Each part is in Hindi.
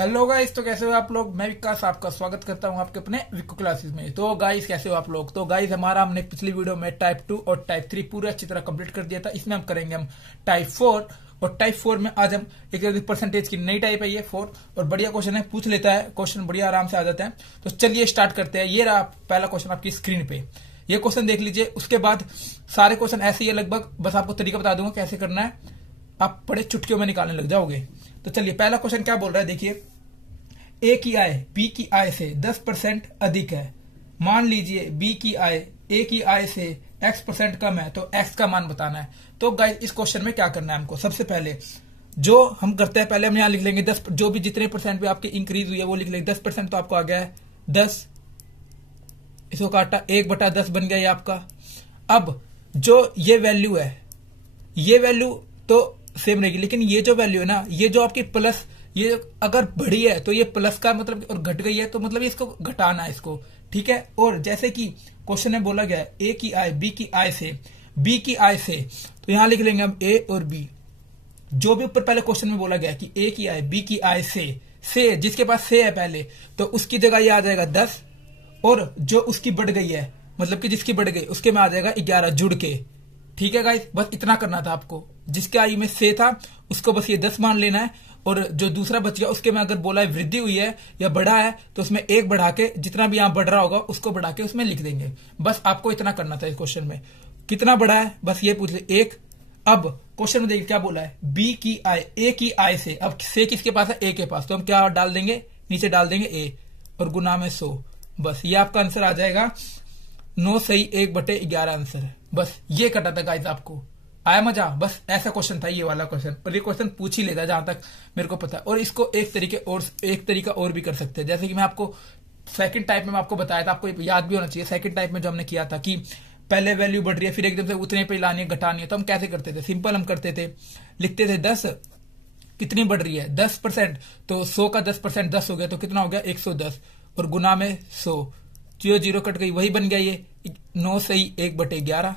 हेलो गाइस, तो कैसे हो आप लोग। मैं विकास आपका स्वागत करता हूं आपके अपने विको क्लासेस में। तो गाइस कैसे हो आप लोग। तो गाइस हमने पिछली वीडियो में टाइप 2 और टाइप 3 पूरे अच्छी तरह कंप्लीट कर दिया था। इसमें हम करेंगे टाइप 4 और टाइप 4 में आज हम एक परसेंटेज की नई टाइप है ये 4 और बढ़िया क्वेश्चन है, पूछ लेता है क्वेश्चन, बढ़िया आराम से आ जाता है। तो चलिए स्टार्ट करते हैं। ये रहा पहला क्वेश्चन आपकी स्क्रीन पे, ये क्वेश्चन देख लीजिए। उसके बाद सारे क्वेश्चन ऐसे ही है लगभग, बस आपको तरीका बता दूंगा कैसे करना है, आप बड़े चुटकियों में निकालने लग जाओगे। तो चलिए पहला क्वेश्चन क्या बोल रहा है, देखिए। ए की आय बी की आय से 10% अधिक है। मान लीजिए बी की आय ए की आय से x% कम है, तो x का मान बताना है। तो गाइस इस क्वेश्चन में क्या करना है हमको, सबसे पहले जो हम करते हैं, पहले हम यहां लिख लेंगे 10, जो भी जितने परसेंट भी आपकी इंक्रीज हुई है वो लिख लेंगे। 10% तो आपको आ गया है 10, इसको काटा 1/10 बन गया ये आपका। अब जो ये वैल्यू है, ये वैल्यू तो सेम रहेगी, लेकिन ये जो वैल्यू है ना, ये जो आपकी प्लस, ये अगर बढ़ी है तो ये प्लस का मतलब, और घट गई है तो मतलब इसको घटाना है इसको, ठीक है। और जैसे कि क्वेश्चन में बोला गया है ए की आय बी की आय से, बी की आय से, तो यहां लिख लेंगे हम ए और बी। जो भी ऊपर पहले क्वेश्चन में बोला गया कि ए की आय बी की आय से जिसके पास से है पहले, तो उसकी जगह ये आ जाएगा 10, और जो उसकी बढ़ गई है मतलब कि जिसकी बढ़ गई उसके में आ जाएगा 11 जुड़ के, ठीक है गाइस। बस इतना करना था आपको, जिसके आयु में से था उसको बस ये 10 मान लेना है, और जो दूसरा बच गया उसके में अगर बोला है वृद्धि हुई है या बढ़ा है तो उसमें 1 बढ़ा के, जितना भी यहां बढ़ रहा होगा उसको बढ़ा के उसमें लिख देंगे। बस आपको इतना करना था इस क्वेश्चन में। कितना बढ़ा है बस ये पूछ ले 1। अब क्वेश्चन में देखिए क्या बोला है, बी की आय ए की आय से, अब से किसके पास है, ए के पास, तो हम क्या डाल देंगे, नीचे डाल देंगे ए और गुना में 100। बस ये आपका आंसर आ जाएगा 9 सही 1/11 आंसर है। बस ये कटा था गाइस, आपको आया मजा। बस ऐसा क्वेश्चन था ये वाला क्वेश्चन, और ये क्वेश्चन पूछ ही लेता जहां तक मेरे को पता है। और इसको एक तरीका और भी कर सकते हैं, जैसे कि मैं आपको सेकंड टाइप में आपको बताया था, आपको याद भी होना चाहिए। सेकंड टाइप में जो हमने किया था कि पहले वैल्यू बढ़ रही है फिर एकदम से उतने पे लानी है, घटानी है, तो हम कैसे करते थे, सिंपल हम करते थे, लिखते थे 10 कितनी बढ़ रही है 10%, तो 100 का 10% 10 हो गया, तो कितना हो गया 110, और गुना में 100, 0 कट गई, वही बन गया ये 9 सही 1/11।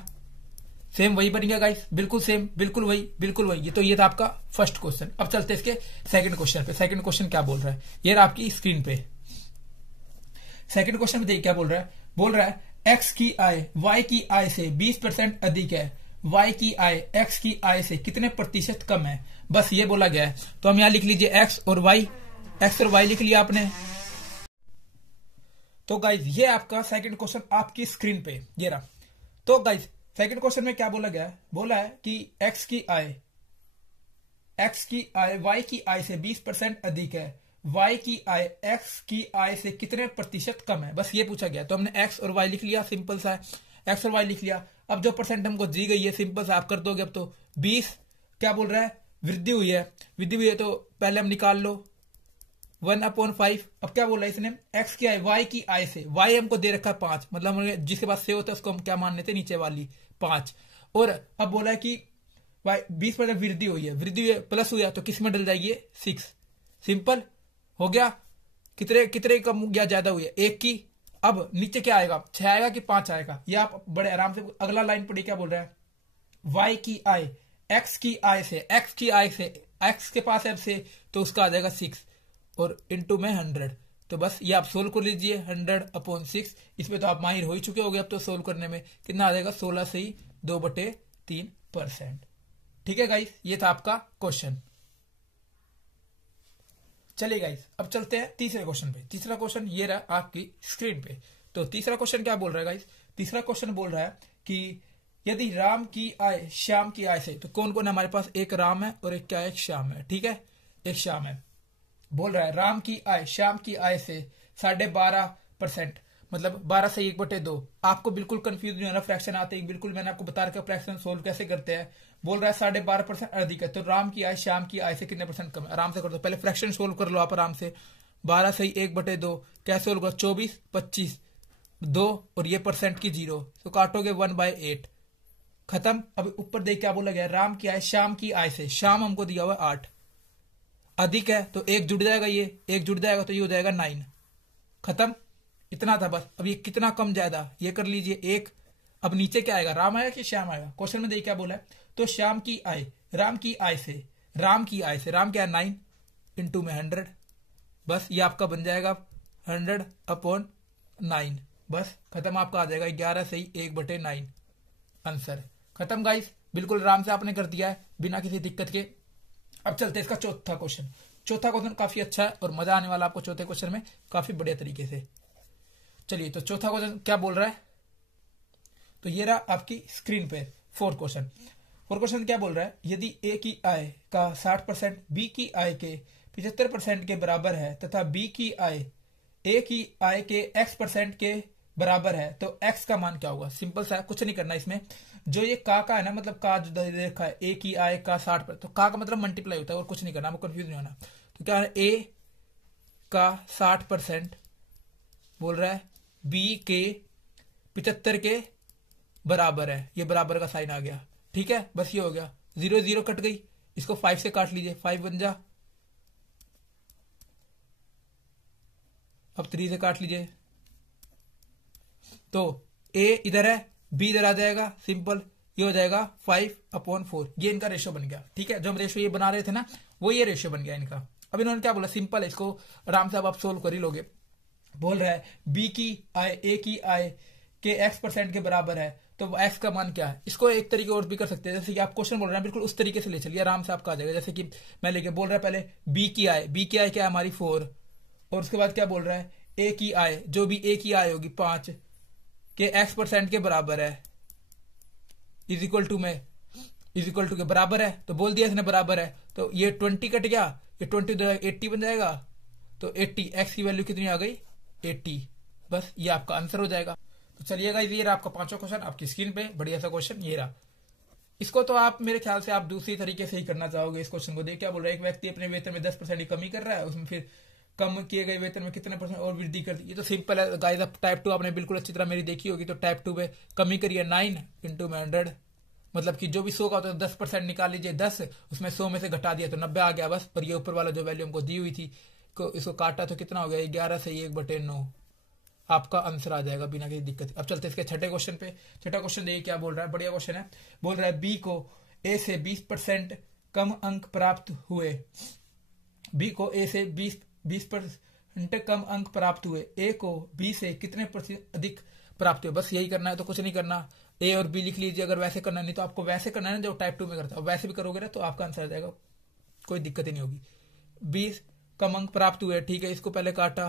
सेम वही बन गया गाइस, बिल्कुल सेम, बिल्कुल वही। ये तो ये था आपका फर्स्ट क्वेश्चन। अब चलते इसके सेकंड क्वेश्चन पे। सेकंड क्वेश्चन क्या बोल रहा है, ये रहा आपकी स्क्रीन पे। सेकंड क्वेश्चन में देखिए क्या बोल रहा है एक्स की आय वाई की आय से 20% अधिक है। वाई की आय एक्स की आय से कितने प्रतिशत कम है, बस ये बोला गया है। तो हम यहां लिख लीजिए एक्स और वाई लिख लिया आपने। तो गाइज ये आपका सेकंड क्वेश्चन आपकी स्क्रीन पे ये रहा। तो गाइज सेकंड क्वेश्चन में क्या बोला गया है, बोला है कि एक्स की आय वाई की आय से 20% अधिक है। वाई की आय एक्स की आय से कितने प्रतिशत कम है, बस ये पूछा गया। तो हमने एक्स और वाई लिख लिया, सिंपल सा है, एक्स और वाई लिख लिया। अब जो परसेंट हमको दी गई है सिंपल सा आप कर दोगे। अब तो 20 क्या बोल रहा है, वृद्धि हुई है, तो पहले हम निकाल लो 1/5। अब क्या बोला इसने, एक्स की आय वाई की आय से, वाई हमको दे रखा है 5, मतलब जिसके पास से होता है उसको हम क्या मान लेते हैं, नीचे वाली 5। और अब बोला है कि 20% वृद्धि हुई है, प्लस हुआ तो किस में डल जाएगी 6। सिंपल हो गया। कितने कम या ज्यादा हुई है, 1 की। अब नीचे क्या आएगा, 6 आएगा कि 5 आएगा, ये आप बड़े आराम से अगला लाइन पढ़िए क्या बोल रहा है। वाई की आय एक्स की आय से, एक्स के पास है से, तो उसका आ जाएगा 6 और इंटू में 100। तो बस ये आप सोल्व कर लीजिए 100/6। इसमें तो आप माहिर हो ही चुके होंगे अब तो सोल्व करने में। कितना आ जाएगा 16 से ही 2/3%। ठीक है गाइस, ये था आपका क्वेश्चन। चलिए गाइस अब चलते हैं तीसरे क्वेश्चन पे। तीसरा क्वेश्चन ये रहा आपकी स्क्रीन पे। तो तीसरा क्वेश्चन क्या बोल रहा है गाइस, तीसरा क्वेश्चन बोल रहा है कि यदि राम की आय श्याम की आय से, तो कौन कौन है हमारे पास, एक राम है और एक क्या है, एक श्याम है, ठीक है, एक श्याम है। बोल रहा है राम की आय श्याम की आय से 12.5%, मतलब 12 से 1/2। आपको बिल्कुल कंफ्यूज नहीं होना, फ्रैक्शन आते ही बिल्कुल मैंने आपको बता रखा फ्रैक्शन सोल्व कैसे करते हैं। बोल रहा है 12.5% अधिक है, तो राम की आय श्याम की आय से कितने परसेंट कम है, आराम से कर दो। पहले फ्रैक्शन सोल्व कर लो आप आराम से। 12 से 1/2 कैसे सोल्व करो, 24, 25, 2 और ये परसेंट की 0, तो काटोगे 1/8, खत्म। अब ऊपर देख क्या बोला गया, राम की आय श्याम की आय से, श्याम हमको दिया हुआ 8, अधिक है तो 1 जुड़ जाएगा, ये 1 जुड़ जाएगा तो ये हो जाएगा 9, खत्म। इतना था बस। अब ये कितना कम ज्यादा ये कर लीजिए 1। अब नीचे क्या आएगा, राम आएगा कि श्याम आएगा, क्वेश्चन में देखिए क्या बोला है। तो श्याम की आय राम की आय से, राम की आय से, राम क्या है 9 इंटू में 100, बस ये आपका बन जाएगा 100/9। बस खत्म, आपका आ जाएगा 11 सही 1/9 आंसर। खत्म गाइस, बिल्कुल आराम से आपने कर दिया है बिना किसी दिक्कत के। अब चलते हैं इसका चौथा क्वेश्चन। चौथा क्वेश्चन काफी अच्छा है और मजा आने वाला आपको चौथे क्वेश्चन में काफी बढ़िया तरीके से। चलिए, तो चौथा क्वेश्चन क्या बोल रहा है, तो ये रहा आपकी स्क्रीन पे फोर्थ क्वेश्चन। फोर्थ क्वेश्चन क्या बोल रहा है, यदि ए की आय का 60% बी की आय के 75% के बराबर है तथा बी की आय ए की आय के x% के बराबर है तो x का मान क्या होगा। सिंपल सा है, कुछ नहीं करना इसमें। जो ये का है ना, मतलब का जो देखा है ए की आय का 60%, तो का ममतलब मल्टीप्लाई होता है और कुछ नहीं करना, आपको कंफ्यूज नहीं होना। तो क्या है, ए का 60% बोल रहा है बी के 75 के बराबर है, ये बराबर का साइन आ गया। ठीक है, बस ये हो गया, 0 0 कट गई, इसको 5 से काट लीजिए, 5 बन जा, अब 3 से काट लीजिए, तो a इधर है, b इधर आ जाएगा, सिंपल ये हो जाएगा 5/4। ये इनका रेशियो बन गया। ठीक है, जो हम रेशियो ये बना रहे थे ना, वो ये रेशियो बन गया इनका। अब इन्होंने क्या बोला, सिंपल है, इसको आराम से अब आप सोल्व कर ही लोगे। बोल रहा है b की आय ए की आय के x% के बराबर है तो x का मान क्या है। इसको एक तरीके और भी कर सकते हैं, जैसे कि आप क्वेश्चन बोल रहे हैं बिल्कुल उस तरीके से ले चलिए, आराम से आपका आ जाएगा। जैसे कि मैं लेके बोल रहा है पहले b की आय क्या है हमारी 4, और उसके बाद क्या बोल रहा है a की आय, जो भी a की आय होगी 5 के x% के बराबर है, इज इक्वल टू के बराबर है, तो बोल दिया इसने बराबर है, तो ये 20 कट गया, ये 20 80 बन जाएगा, तो 80 x की वैल्यू कितनी आ गई 80। बस ये आपका आंसर हो जाएगा। तो चलिएगा, ये रहा आपका पांचवा क्वेश्चन आपकी स्क्रीन पे, बढ़िया सा क्वेश्चन ये रहा। इसको तो आप मेरे ख्याल से आप दूसरी तरीके से ही करना चाहोगे। इस क्वेश्चन को देख क्या बोल रहा है, एक व्यक्ति अपने वेतन में 10% की कमी कर रहा है, उसमें फिर कम किए गए वेतन में कितने % और वृद्धि कर दी। ये तो सिंपल है गाइस, अब टाइप 2 आपने बिल्कुल अच्छी तरह मेरी देखी होगी। तो टाइप 2 पे कमी करिए 9 × 100, मतलब कि जो भी 100 का होता है 10% निकाल लीजिए, 10 उसमें 100 में से घटा दिया तो 90 आ गया बस। पर ये ऊपर वाला जो वैल्यू हमको दी हुई थी इसको काटा तो कितना हो गया 11 से 1/9, आपका आंसर आ जाएगा बिना किसी दिक्कत। अब चलते इसके छठे क्वेश्चन पे। छठा क्वेश्चन देखिए क्या बोल रहा है, बढ़िया क्वेश्चन है। बोल रहा है बी को ए से 20% कम अंक प्राप्त हुए, बी को ए से 20% कम अंक प्राप्त हुए, ए को बी से कितने % अधिक प्राप्त हुए। बस यही करना है, तो कुछ नहीं करना, ए और बी लिख लीजिए अगर वैसे करना, नहीं तो आपको वैसे करना है ना जो टाइप 2 में करता है, वैसे भी करोगे ना तो आपका आंसर आ जाएगा, कोई दिक्कत ही नहीं होगी। 20 कम अंक प्राप्त हुए, ठीक है, इसको पहले काटा,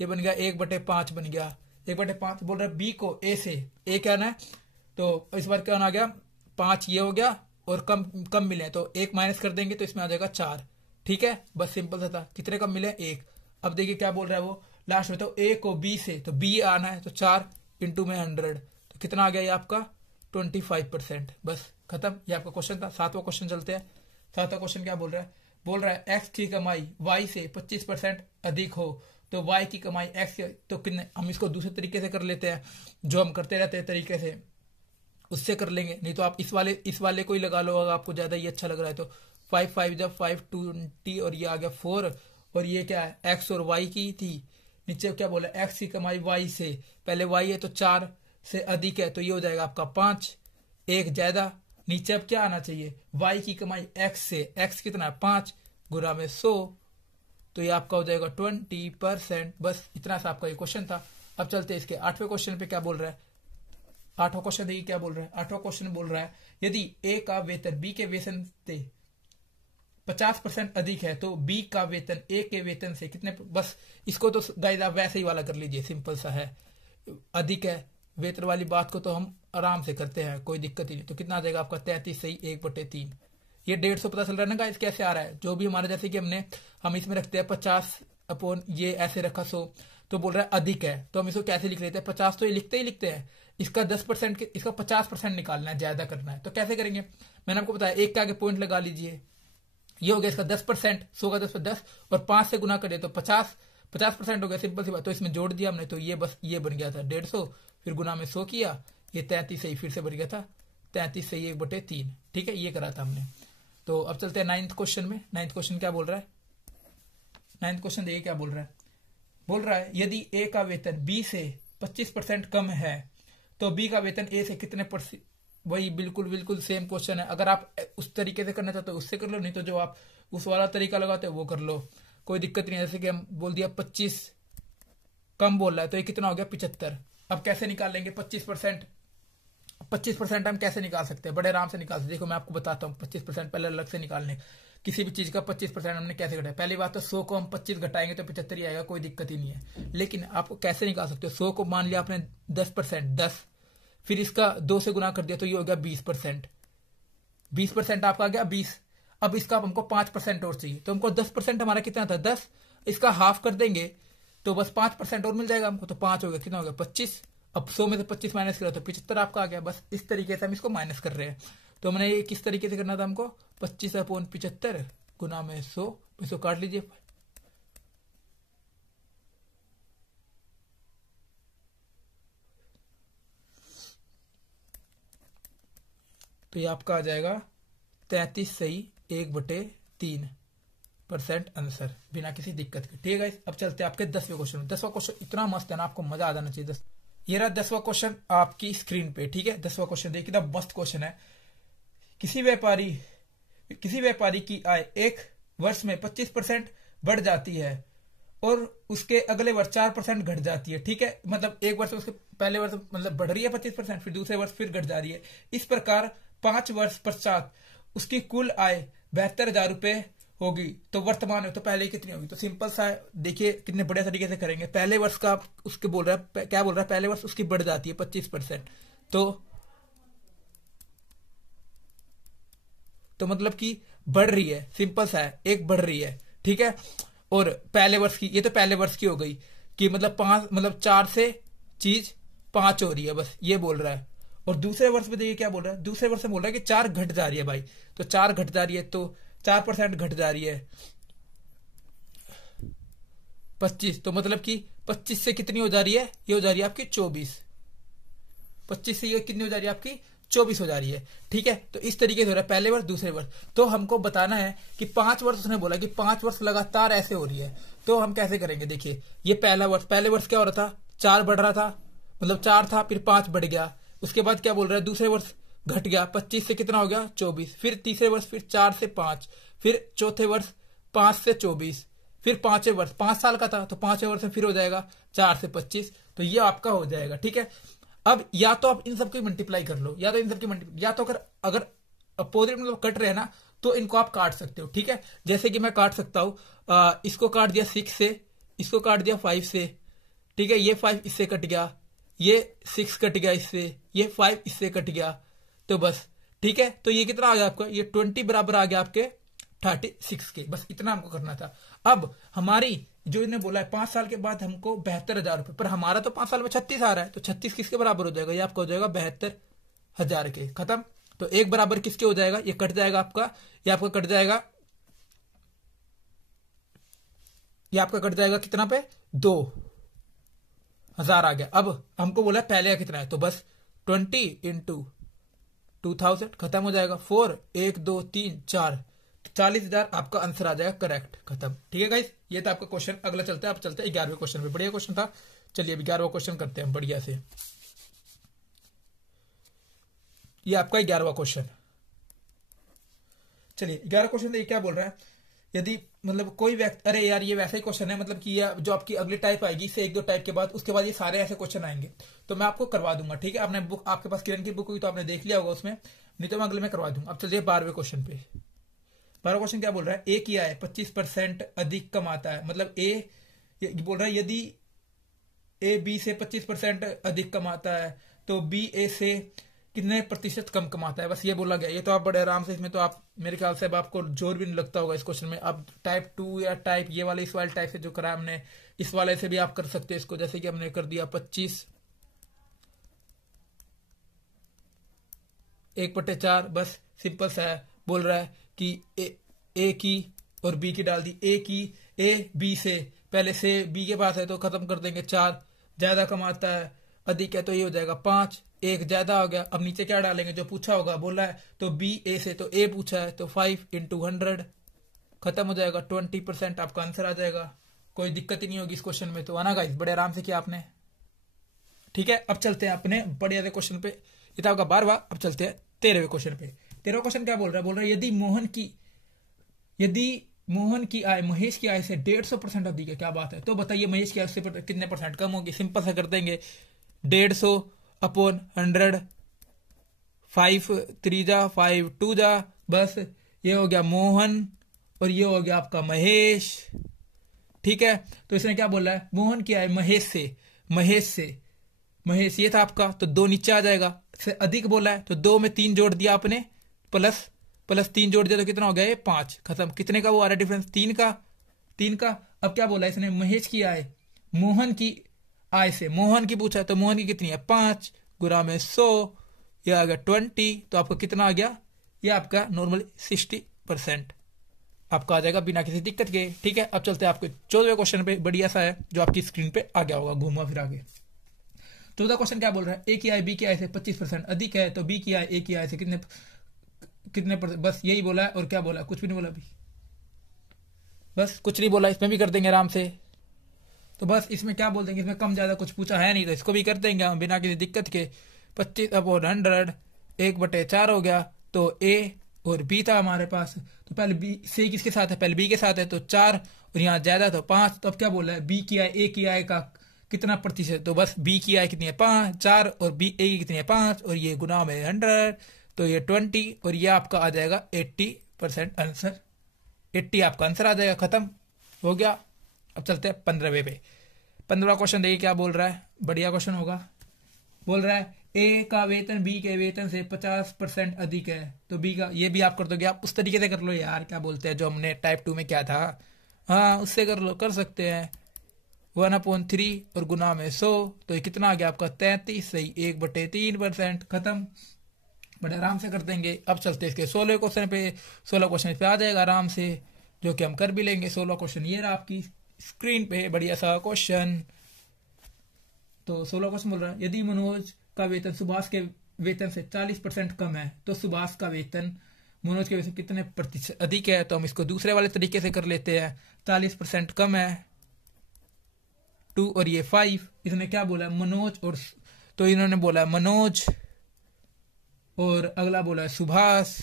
ये बन गया 1/5 बन गया, 1/5। बोल रहा है बी को ए से, ए क्या ना है, तो इस बार क्या आ गया 5 ये हो गया, और कम मिले तो 1 माइनस कर देंगे तो इसमें आ जाएगा 4। ठीक है, बस सिंपल सा था। कितने कम मिले 1। अब देखिए क्या बोल रहा है वो लास्ट में, तो ए को बी से, तो बी आना है, तो 4 × 100, तो कितना आ गया ये आपका 25%। बस खत्म, ये आपका क्वेश्चन था। सातवां क्वेश्चन चलते हैं। सातवां क्वेश्चन क्या बोल रहा है, बोल रहा है एक्स की कमाई वाई से 25% अधिक हो तो वाई की कमाई एक्स, तो कितने, हम इसको दूसरे तरीके से कर लेते हैं, जो हम करते रहते हैं तरीके से उससे कर लेंगे, नहीं तो आप इस वाले को ही लगा लो अगर आपको ज्यादा ये अच्छा लग रहा है तो। 5 5 जब 5 20, और ये आ गया 4, और ये क्या है एक्स और वाई की थी। नीचे क्या बोला, एक्स की कमाई वाई से, पहले वाई है तो 4 से अधिक है, तो ये हो जाएगा आपका 5, 1 ज्यादा। नीचे अब क्या आना चाहिए, वाई की कमाई एक्स से, एक्स कितना है 5 गुना में 100, तो ये आपका हो जाएगा 20%। बस इतना सा आपका ये क्वेश्चन था। अब चलते हैं इसके 8वें क्वेश्चन पे। क्या बोल रहा है 8वां क्वेश्चन देखिए क्या बोल रहा है। 8वां क्वेश्चन बोल रहा है यदि ए का वेतन बी के वेतन से 50% अधिक है तो बी का वेतन ए के वेतन से कितने। बस इसको तो गाइस आप वैसे ही वाला कर लीजिए, सिंपल सा है। अधिक है वेतन वाली बात को तो हम आराम से करते हैं, कोई दिक्कत ही नहीं। तो कितना आ जाएगा आपका 33 सही 1/3। ये 150 पता चल रहा है ना गाइस कैसे आ रहा है। जो भी हमारे जैसे कि हम इसमें रखते हैं 50 ये ऐसे रखा 100, तो बोल रहा है अधिक है तो हम इसको कैसे लिख लेते हैं 50, तो ये लिखते हैं। इसका 10% इसका 50% निकालना है, ज्यादा करना है, तो कैसे करेंगे मैंने आपको बताया, एक के आगे पॉइंट लगा लीजिए। ये हो गया इसका 10%, 100 का 10 पर 10, और 5 से गुना करिए तो 50% हो गया, सिंपल सी बात। तो इसमें जोड़ दिया हमने, तो ये बस ये बन गया था 150, फिर गुना में 100 किया, ये 33 सही फिर से बन गया था 33 सही 1/3। ठीक है, ये करा था हमने। तो अब चलते हैं 9th क्वेश्चन में। 9th क्वेश्चन क्या बोल रहा है, 9th क्वेश्चन देखिए क्या बोल रहा है। बोल रहा है यदि ए का वेतन बी से 25% कम है तो बी का वेतन ए से कितने %। वही बिल्कुल सेम क्वेश्चन है। अगर आप उस तरीके से करना चाहते हो उससे कर लो, नहीं तो जो आप उस वाला तरीका लगाते हो वो कर लो, कोई दिक्कत नहीं है। जैसे कि हम बोल दिया 25 कम बोल रहा है तो ये कितना हो गया 75। अब कैसे निकाल लेंगे 25%? 25% हम कैसे निकाल सकते हैं? बड़े आराम से निकाल सकते हैं। देखो मैं आपको बताता हूँ 25% पहले अलग से निकालने। किसी भी चीज का 25% हमने कैसे घटाया? पहली बात तो 100 को हम 25 घटाएंगे तो 75 ही आएगा, कोई दिक्कत ही नहीं है। लेकिन आप कैसे निकाल सकते हो? 100 को मान लिया आपने 10%, 10, फिर इसका 2 से गुना कर दिया तो ये हो गया 20%। 20% आपका आ गया 20। अब इसका हमको 5% और चाहिए, तो हमको 10% हमारा कितना था 10, इसका हाफ कर देंगे तो बस 5% और मिल जाएगा हमको। तो 5 हो गया, कितना हो गया 25। अब 100 में से 25 माइनस करा तो 75 आपका आ गया। बस इस तरीके से हम इसको माइनस कर रहे हैं। तो हमने ये किस तरीके से करना था हमको? 25/75 गुना में 100, इसको काट लीजिए। तो ये आपका आ जाएगा 33 सही 1/3% आंसर, बिना किसी दिक्कत के। ठीक है, अब चलते हैं आपके 10वें क्वेश्चन में। 10वां क्वेश्चन इतना मस्त है ना, आपको मजा आ जाना चाहिए। ये रहा 10वां क्वेश्चन आपकी स्क्रीन पे। ठीक है, 10वां क्वेश्चन देखिए, कितना मस्त क्वेश्चन है। किसी व्यापारी की आय एक वर्ष में 25% बढ़ जाती है और उसके अगले वर्ष 4% घट जाती है। ठीक है, मतलब एक वर्ष उसके पहले वर्ष मतलब बढ़ रही है 25%, फिर दूसरे वर्ष फिर घट जा रही है। इस प्रकार 5 वर्ष पश्चात उसकी कुल आय 72,000 रुपए होगी, तो वर्तमान में तो पहले कितनी होगी? तो सिंपल सा देखिए कितने बढ़िया तरीके से करेंगे। पहले वर्ष का उसके बोल रहा है, क्या बोल रहा है? पहले वर्ष उसकी बढ़ जाती है 25%, तो मतलब कि बढ़ रही है। सिंपल सा है, एक बढ़ रही है। ठीक है, और पहले वर्ष की, ये तो पहले वर्ष की हो गई कि मतलब 5 मतलब 4 से चीज 5 हो रही है, बस ये बोल रहा है। और दूसरे वर्ष में देखिए क्या बोल रहा है? दूसरे वर्ष में बोल रहा है कि 4 घट जा रही है भाई। तो 4 घट जा रही है तो 4% घट जा रही है 25, तो मतलब कि 25 से कितनी हो जा रही है? ये हो जा रही है आपकी 24। 25 से ये कितनी हो जा रही है आपकी? 24 हो जा रही है। ठीक है, तो इस तरीके से हो रहा है पहले वर्ष दूसरे वर्ष। तो हमको बताना है कि 5 वर्ष, उसने बोला कि 5 वर्ष लगातार ऐसे हो रही है, तो हम कैसे करेंगे? देखिए ये पहला वर्ष, पहले वर्ष क्या हो रहा था? 4 बढ़ रहा था, मतलब 4 था, फिर 5 बढ़ गया। उसके बाद क्या बोल रहा है? दूसरे वर्ष घट गया, 25 से कितना हो गया? 24। फिर तीसरे वर्ष फिर 4 से 5, फिर चौथे वर्ष 5 से 24, फिर 5वें वर्ष 5 साल का था तो 5वें वर्ष में फिर हो जाएगा 4 से 25, तो ये आपका हो जाएगा। ठीक है, अब या तो आप इन सबकी मल्टीप्लाई कर लो, या तो इन सबकी मल्टीप्लाई, या तो अगर अपोजिट मतलब कट रहे हैं ना तो इनको आप काट सकते हो। ठीक है, जैसे कि मैं काट सकता हूं, इसको काट दिया 6 से, इसको काट दिया 5 से। ठीक है, ये 5 इससे कट गया, ये 6 कट गया इससे, ये 5 इससे कट गया, तो बस। ठीक है, तो ये कितना आ गया आपका? ये 20 बराबर आ गया आपके 36 के। बस इतना हमको करना था। अब हमारी जो इन्हें बोला है 5 साल के बाद हमको 72,000 रुपए, पर हमारा तो 5 साल में 36 आ रहा है, तो 36 किसके बराबर हो जाएगा? ये आपका हो जाएगा 72,000 के। खत्म। तो एक बराबर किसके हो जाएगा? ये कट जाएगा आपका, ये आपका कट जाएगा, ये आपका कट जाएगा कितना पे? 2,000 आ गया। अब हमको बोला पहले का कितना है, तो बस 20 इंटू 2000 खत्म हो जाएगा। 4 1 2 3 4, 40,000 आपका आंसर आ जाएगा करेक्ट। खत्म। ठीक है गाइस, ये था आपका क्वेश्चन। अगला चलते हैं, आप चलते हैं 11वें क्वेश्चन पे। बढ़िया क्वेश्चन था। चलिए अब 11वां क्वेश्चन करते हैं हम बढ़िया से। ये आपका 11वां क्वेश्चन। चलिए 11वां क्वेश्चन देखिए क्या बोल रहा है। यदि मतलब कोई व्यक्ति, अरे यार ये वैसा ही क्वेश्चन है, मतलब कि ये जो आपकी अगली टाइप आएगी इससे 1-2 टाइप के बाद, उसके बाद ये सारे ऐसे क्वेश्चन आएंगे, तो मैं आपको करवा दूंगा। ठीक है, आपने बुक, आपके पास किरण की बुक हुई तो आपने देख लिया होगा उसमें, नहीं तो मैं अगले में करवा दूंगा। अब चलिए 12वें क्वेश्चन पे। 12वां क्वेश्चन क्या बोल रहा है? ए की आय 25% अधिक कमाता है, मतलब ए बोल रहा है यदि ए बी से 25% अधिक कमाता है तो बी ए से कितने प्रतिशत कम कमाता है, बस ये बोला गया। ये तो आप बड़े आराम से, इसमें तो आप मेरे ख्याल से अब आपको जोर भी नहीं लगता होगा इस क्वेश्चन में। अब टाइप 2 या टाइप ये वाले इस वाले टाइप से जो करा हमने, इस वाले से भी आप कर सकते हैं इसको। जैसे कि हमने कर दिया 25 1/4, बस सिंपल सा है। बोल रहा है कि ए की और बी की डाल दी। ए की, ए बी से, पहले से बी के पास है तो खत्म कर देंगे 4, ज्यादा कमाता है अधिक है तो ये हो जाएगा 5, 1 ज्यादा हो गया। अब नीचे क्या डालेंगे? जो पूछा होगा, बोला है तो बी ए से, तो ए पूछा है तो 5 इंटू 100 खत्म हो जाएगा। 20% आपका आंसर आ जाएगा। कोई दिक्कत ही नहीं होगी इस क्वेश्चन में, तो आना गाइस बड़े आराम से किया आपने। ठीक है, अब चलते हैं अपने बड़े वाले क्वेश्चन पे। ये था आपका 12वां। अब चलते हैं 13वें क्वेश्चन पे। 13वां क्वेश्चन क्या बोल रहा है? बोल रहा है यदि मोहन की आय महेश की आय से 150% अधिक है। क्या बात है। तो बताइए महेश की आय से कितने परसेंट कम होगी। सिंपल सा कर देंगे 150 अपॉन 100, 5 3 जा 5 2 जा, बस ये हो गया मोहन और ये हो गया आपका महेश। ठीक है, तो इसने क्या बोला है, मोहन की आय महेश से महेश ये था आपका, तो 2 नीचे आ जाएगा, से अधिक बोला है तो 2 में 3 जोड़ दिया आपने, प्लस 3 जोड़ दिया तो कितना हो गया ये 5, खत्म। कितने का वो आ रहा है डिफरेंस, 3 का। अब क्या बोला इसने, महेश की आय मोहन की आय से, मोहन की पूछा तो मोहन की कितनी है 5 गुना में 100, ये आ गया 20, तो आपको कितना आ गया, ये आपका नॉर्मली 60% आपका आ जाएगा बिना किसी दिक्कत के। ठीक है, अब चलते हैं आपके 14वें क्वेश्चन पे, बढ़िया सा है जो आपकी स्क्रीन पे आ गया होगा घूमा फिरा के। 14 क्वेश्चन क्या बोल रहा है, ए की आय बी की आय से 25% अधिक है, तो बी की आय ए की आय से कितने परसेंट, बस यही बोला है। और क्या बोला, कुछ भी नहीं बोला अभी, बस कुछ नहीं बोला। इसमें भी कर देंगे आराम से, तो बस इसमें क्या बोल देंगे, इसमें कम ज्यादा कुछ पूछा है नहीं, तो इसको भी कर देंगे हम बिना किसी दिक्कत के। 25/100 1/4 हो गया, तो ए और बी था हमारे पास, तो पहले बी से किसके साथ है, पहले बी के साथ है, तो 4 और यहाँ ज्यादा तो 5, तो अब क्या बोला है, बी की आय ए की आय का कितना प्रतिशत, तो बस बी की आय कितनी है 5, 4 और बी ए की कितनी है 5, और ये गुना में 100, तो ये 20, और ये आपका आ जाएगा 80% आंसर। 80 आपका आंसर आ जाएगा, खत्म हो गया। अब चलते हैं 15वें पे। 15वां क्वेश्चन देखिए क्या बोल रहा है, बढ़िया क्वेश्चन होगा। बोल रहा है ए का वेतन बी के वेतन से 50% अधिक है, तो बी का, ये भी आप कर दोगे, आप उस तरीके से कर लो यार, क्या बोलते हैं जो हमने टाइप 2 में क्या था, हाँ उससे कर लो, कर सकते हैं। 1/3 और गुना में 100, तो ये कितना आ गया आपका 33, सही 1/3%, खत्म। बड़े आराम से कर देंगे। अब चलते हैं इसके 16 क्वेश्चन पे। 16 क्वेश्चन पे आ जाएगा आराम से, जो कि हम कर भी लेंगे। 16 क्वेश्चन ये रहा आपकी स्क्रीन पे, बढ़िया सा क्वेश्चन। तो 16 क्वेश्चन बोल रहा है, यदि मनोज का वेतन सुभाष के वेतन से 40% कम है, तो सुभाष का वेतन मनोज के वेतन कितने प्रतिशत अधिक है, तो हम इसको दूसरे वाले तरीके से कर लेते हैं। 40% कम है 2 और ये 5, इसने क्या बोला मनोज, और तो इन्होंने बोला मनोज और अगला बोला है सुभाष,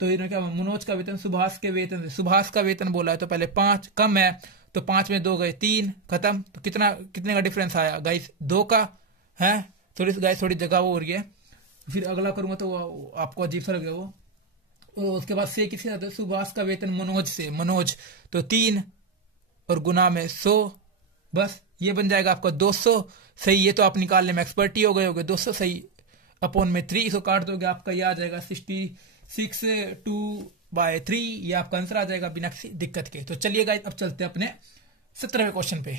तो इन्होंने क्या मनोज का वेतन सुभाष के वेतन से, सुभाष का वेतन बोला है तो पहले 5 कम है, तो 5 में 2 गए 3, खत्म। तो कितने का डिफरेंस आया गाइस, 2 का है। थोड़ी जगह वो हो रही है, फिर अगला करूंगा तो आपको अजीब सा लगेगा वो। और उसके बाद से किसके साथ, सुभाष का वेतन मनोज से, मनोज तो 3 और गुना में 100, बस ये बन जाएगा आपका 200, सही। ये तो आप निकालने में एक्सपर्ट ही हो गए होगे। 200 सही अपॉन में 3, इसको काट दोगे आपका ये आ जाएगा 66 2/3, ये आपका आंसर आ जाएगा बिना किसी दिक्कत के। तो चलिए गाइस अब चलते हैं अपने 17वें क्वेश्चन पे।